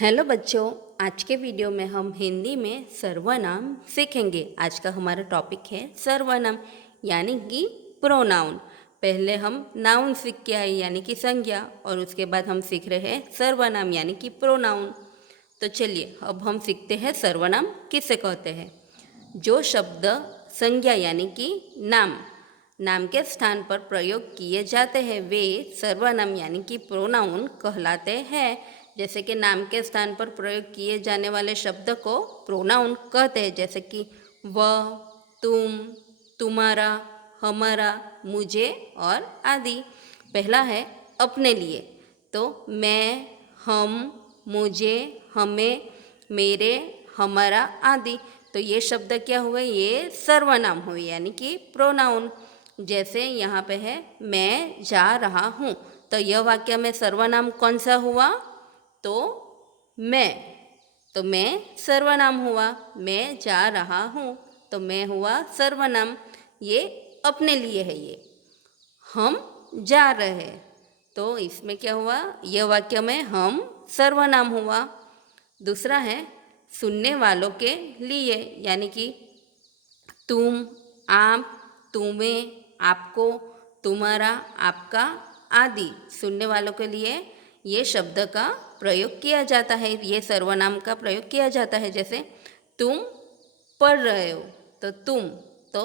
Hello बच्चों, आज के वीडियो में हम हिंदी में सर्वनाम सीखेंगे। आज का हमारा टॉपिक है सर्वनाम यानी कि प्रोनाउन। पहले हम नाउन सीख के आए यानी कि संज्ञा, और उसके बाद हम सीख रहे हैं सर्वनाम यानी कि प्रोनाउन। तो चलिए अब हम सीखते हैं सर्वनाम किसे कहते हैं। जो शब्द संज्ञा यानी कि नाम के स्थान पर प्रयोग किए जाते हैं वे सर्वनाम यानी कि प्रोनाउन कहलाते हैं। जैसे कि नाम के स्थान पर प्रयोग किए जाने वाले शब्द को प्रोनाउन कहते हैं, जैसे कि वह, तुम, तुम्हारा, हमारा, मुझे और आदि। पहला है अपने लिए, तो मैं, हम, मुझे, हमें, मेरे, हमारा आदि। तो ये शब्द क्या हुए, ये सर्वनाम हुए यानी कि प्रोनाउन। जैसे यहाँ पे है मैं जा रहा हूँ, तो यह वाक्य में सर्वनाम कौन सा हुआ, तो मैं सर्वनाम हुआ। मैं जा रहा हूँ तो मैं हुआ सर्वनाम। ये अपने लिए है। ये हम जा रहे हैं तो इसमें क्या हुआ, यह वाक्य में हम सर्वनाम हुआ। दूसरा है सुनने वालों के लिए, यानी कि तुम, आप, तुम्हें, आपको, तुम्हारा, आपका आदि। सुनने वालों के लिए ये शब्द का प्रयोग किया जाता है, ये सर्वनाम का प्रयोग किया जाता है। जैसे तुम पढ़ रहे हो, तो तुम तो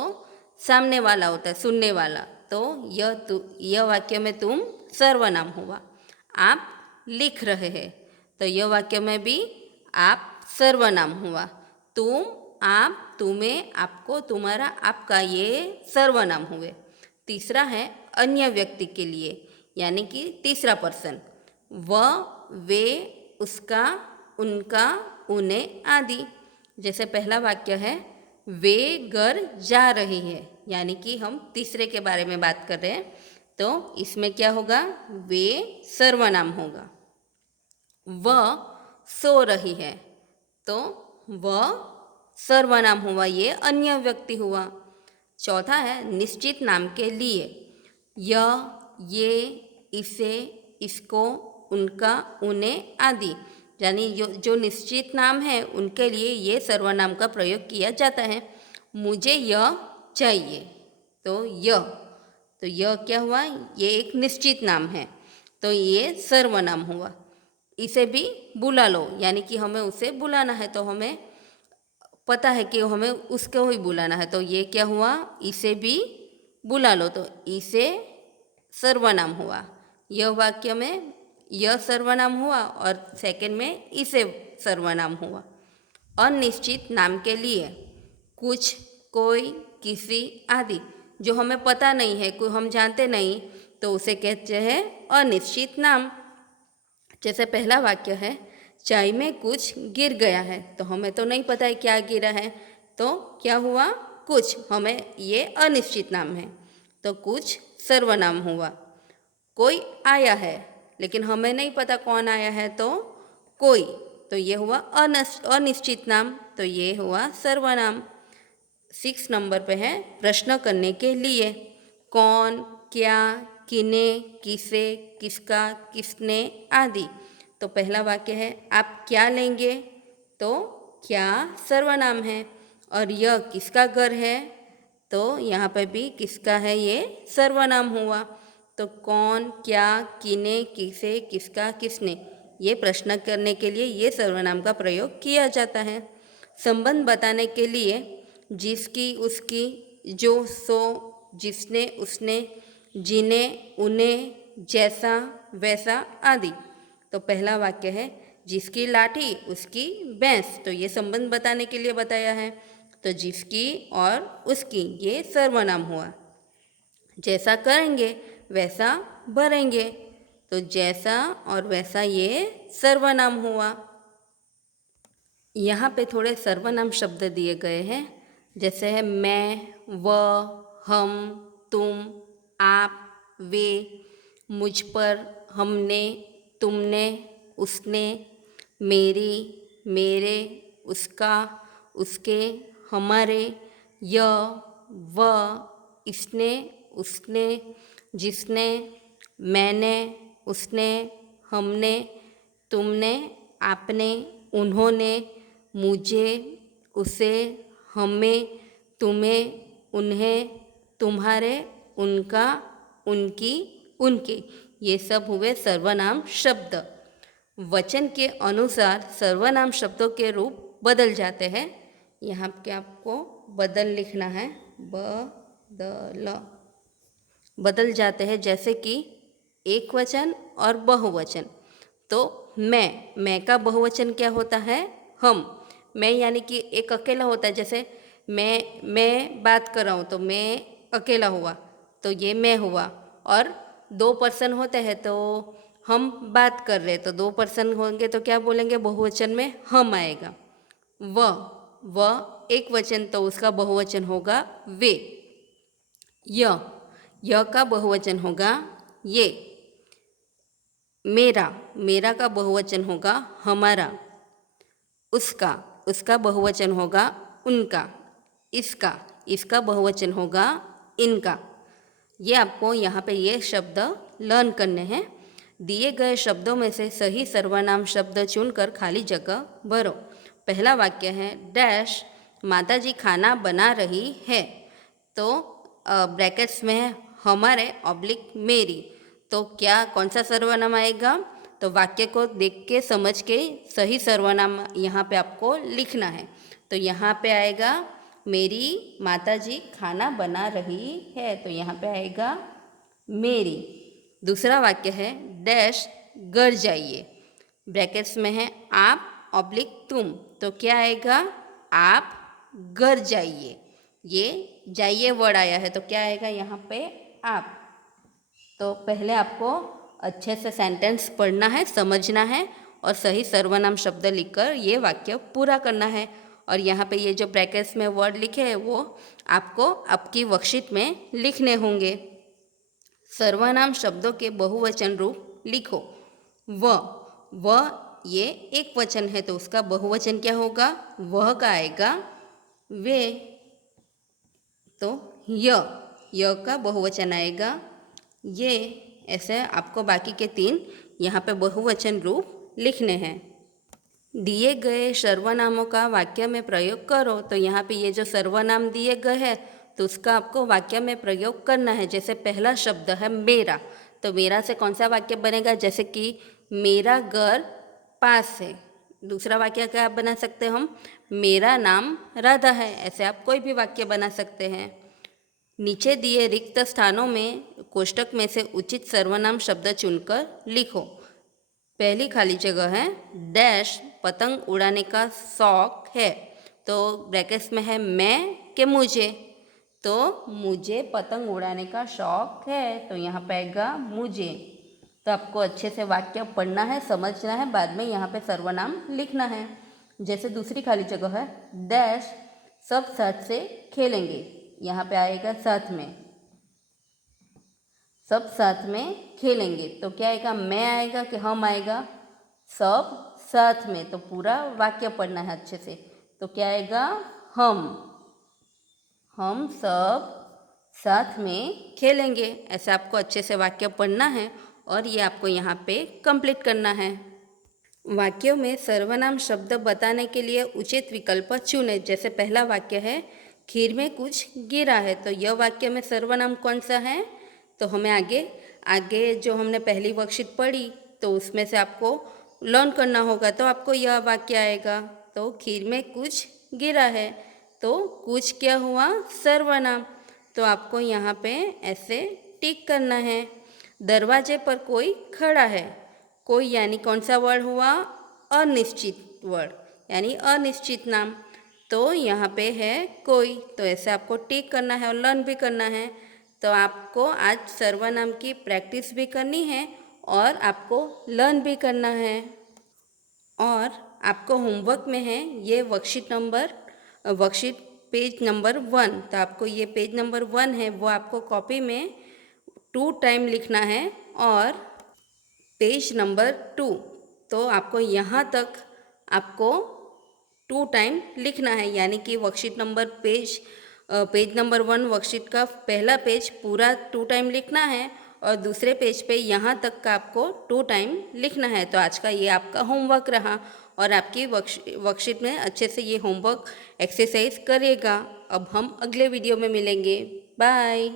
सामने वाला होता है, सुनने वाला, तो यह वाक्य में तुम सर्वनाम हुआ। आप लिख रहे हैं, तो यह वाक्य में भी आप सर्वनाम हुआ। तुम, आप, तुम्हें, आपको, तुम्हारा, आपका, ये सर्वनाम हुए। तीसरा है अन्य व्यक्ति के लिए, यानी कि तीसरा पर्सन। वह, वे, उसका, उनका, उन्हें आदि। जैसे पहला वाक्य है वे घर जा रही है, यानी कि हम तीसरे के बारे में बात कर रहे हैं, तो इसमें क्या होगा, वे सर्वनाम होगा। वह सो रही है, तो वह सर्वनाम हुआ, ये अन्य व्यक्ति हुआ। चौथा है निश्चित नाम के लिए। यह, ये, इसे, इसको, उनका, उन्हें आदि। यानी जो निश्चित नाम है उनके लिए ये सर्वनाम का प्रयोग किया जाता है। मुझे यह चाहिए, तो यह क्या हुआ, ये एक निश्चित नाम है, तो ये सर्वनाम हुआ। इसे भी बुला लो, यानी कि हमें उसे बुलाना है, तो हमें पता है कि हमें उसको ही बुलाना है, तो ये क्या हुआ, इसे भी बुला लो, तो इसे सर्वनाम हुआ। यह वाक्य में यह सर्वनाम हुआ और सेकंड में इसे सर्वनाम हुआ। अनिश्चित नाम के लिए कुछ, कोई, किसी आदि। जो हमें पता नहीं है, कोई हम जानते नहीं, तो उसे कहते हैं अनिश्चित नाम। जैसे पहला वाक्य है चाय में कुछ गिर गया है, तो हमें तो नहीं पता है क्या गिरा है, तो क्या हुआ, कुछ, हमें ये अनिश्चित नाम है, तो कुछ सर्वनाम हुआ। कोई आया है, लेकिन हमें नहीं पता कौन आया है, तो कोई, तो ये हुआ अनिश्चित नाम, तो ये हुआ सर्वनाम। 6 नंबर पे है प्रश्न करने के लिए। कौन, क्या, किने, किसे, किसका, किसने आदि। तो पहला वाक्य है आप क्या लेंगे, तो क्या सर्वनाम है। और यह किसका घर है, तो यहाँ पर भी किसका है, ये सर्वनाम हुआ। तो कौन, क्या, किने, किसे, किसका, किसने, ये प्रश्न करने के लिए ये सर्वनाम का प्रयोग किया जाता है। संबंध बताने के लिए जिसकी, उसकी, जो, सो, जिसने, उसने, जिन्हें, उन्हें, जैसा, वैसा आदि। तो पहला वाक्य है जिसकी लाठी उसकी भैंस, तो ये संबंध बताने के लिए बताया है, तो जिसकी और उसकी ये सर्वनाम हुआ। जैसा करेंगे वैसा भरेंगे, तो जैसा और वैसा ये सर्वनाम हुआ। यहाँ पे थोड़े सर्वनाम शब्द दिए गए हैं, जैसे है मैं, वह, हम, तुम, आप, वे, मुझ पर, हमने, तुमने, उसने, मेरी, मेरे, उसका, उसके, हमारे, यह, वह, इसने, उसने, जिसने, मैंने, उसने, हमने, तुमने आपने, उन्होंने, मुझे, उसे, हमें, तुम्हें, उन्हें, तुम्हारे, उनका, उनकी, उनके, ये सब हुए सर्वनाम शब्द। वचन के अनुसार सर्वनाम शब्दों के रूप बदल जाते हैं। यहाँ पे आपको बदल लिखना है, बदल, बदल जाते हैं, जैसे कि एक वचन और बहुवचन। तो मैं का बहुवचन क्या होता है? हम। मैं यानी कि एक अकेला होता है, जैसे मैं बात कर रहा हूँ तो मैं अकेला हुआ, तो ये मैं हुआ। और दो पर्सन होते हैं तो हम बात कर रहे हैं, तो दो पर्सन होंगे तो क्या बोलेंगे? बहुवचन में हम आएगा। वह एक वचन, तो उसका बहुवचन होगा वे। यह का बहुवचन होगा ये। मेरा का बहुवचन होगा हमारा। उसका बहुवचन होगा उनका। इसका बहुवचन होगा इनका। ये आपको यहाँ पे ये शब्द लर्न करने हैं। दिए गए शब्दों में से सही सर्वनाम शब्द चुनकर खाली जगह भरो। पहला वाक्य है डैश माताजी खाना बना रही है, तो ब्रैकेट्स में है हमारे ऑब्लिक मेरी। तो क्या कौन सा सर्वनाम आएगा? तो वाक्य को देख के समझ के सही सर्वनाम यहाँ पे आपको लिखना है। तो यहाँ पे आएगा मेरी माताजी खाना बना रही है, तो यहाँ पे आएगा मेरी। दूसरा वाक्य है डैश घर जाइए, ब्रैकेट्स में है आप ऑब्लिक तुम, तो क्या आएगा? आप घर जाइए। ये जाइए वर्ड आया है, तो क्या आएगा यहाँ पे? आप। तो पहले आपको अच्छे से सेंटेंस पढ़ना है, समझना है और सही सर्वनाम शब्द लिखकर ये वाक्य पूरा करना है। और यहाँ पे ये जो ब्रैकेट्स में वर्ड लिखे हैं वो आपको आपकी वर्कशीट में लिखने होंगे। सर्वनाम शब्दों के बहुवचन रूप लिखो। वह ये एक वचन है, तो उसका बहुवचन क्या होगा? वह का आएगा वे। तो य का बहुवचन आएगा ये। ऐसे आपको बाकी के 3 यहाँ पे बहुवचन रूप लिखने हैं। दिए गए सर्वनामों का वाक्य में प्रयोग करो, तो यहाँ पे ये जो सर्वनाम दिए गए हैं तो उसका आपको वाक्य में प्रयोग करना है। जैसे पहला शब्द है मेरा, तो मेरा से कौन सा वाक्य बनेगा? जैसे कि मेरा घर पास है। दूसरा वाक्य क्या बना सकते हैं हम? मेरा नाम राधा है। ऐसे आप कोई भी वाक्य बना सकते हैं। नीचे दिए रिक्त स्थानों में कोष्टक में से उचित सर्वनाम शब्द चुनकर लिखो। पहली खाली जगह है डैश पतंग उड़ाने का शौक है, तो ब्रैकेट्स में है मैं के मुझे, तो मुझे पतंग उड़ाने का शौक है, तो यहाँ पे आएगा मुझे। तो आपको अच्छे से वाक्य पढ़ना है, समझना है, बाद में यहाँ पे सर्वनाम लिखना है। जैसे दूसरी खाली जगह है डैश सब साथ से खेलेंगे, यहाँ पे आएगा साथ में, सब साथ में खेलेंगे, तो क्या आएगा? मैं आएगा कि हम आएगा? सब साथ में। तो पूरा वाक्य पढ़ना है अच्छे से, तो क्या आएगा? हम सब साथ में खेलेंगे। ऐसे आपको अच्छे से वाक्य पढ़ना है और ये आपको यहाँ पे कंप्लीट करना है। वाक्यों में सर्वनाम शब्द बताने के लिए उचित विकल्प चुनें। जैसे पहला वाक्य है खीर में कुछ गिरा है, तो यह वाक्य में सर्वनाम कौन सा है? तो हमें आगे जो हमने पहली वर्कशीट पढ़ी तो उसमें से आपको लर्न करना होगा, तो आपको यह वाक्य आएगा। तो खीर में कुछ गिरा है, तो कुछ क्या हुआ? सर्वनाम। तो आपको यहाँ पे ऐसे टिक करना है। दरवाजे पर कोई खड़ा है, कोई यानी कौन सा वर्ड हुआ? अनिश्चित वर्ड, यानी अनिश्चित नाम। तो यहाँ पे है कोई, तो ऐसे आपको टिक करना है और लर्न भी करना है। तो आपको आज सर्वनाम की प्रैक्टिस भी करनी है और आपको लर्न भी करना है। और आपको होमवर्क में है ये वर्कशीट पेज नंबर 1। तो आपको ये पेज नंबर 1 है वो आपको कॉपी में 2 टाइम लिखना है। और पेज नंबर 2, तो आपको यहाँ तक आपको 2 टाइम लिखना है, यानी कि worksheet number page number 1 worksheet का पहला पेज पूरा 2 टाइम लिखना है और दूसरे पेज पे यहाँ तक का आपको 2 टाइम लिखना है। तो आज का ये आपका होमवर्क रहा और आपकी वर्कशीट में अच्छे से ये होमवर्क एक्सरसाइज करिएगा। अब हम अगले वीडियो में मिलेंगे। बाय।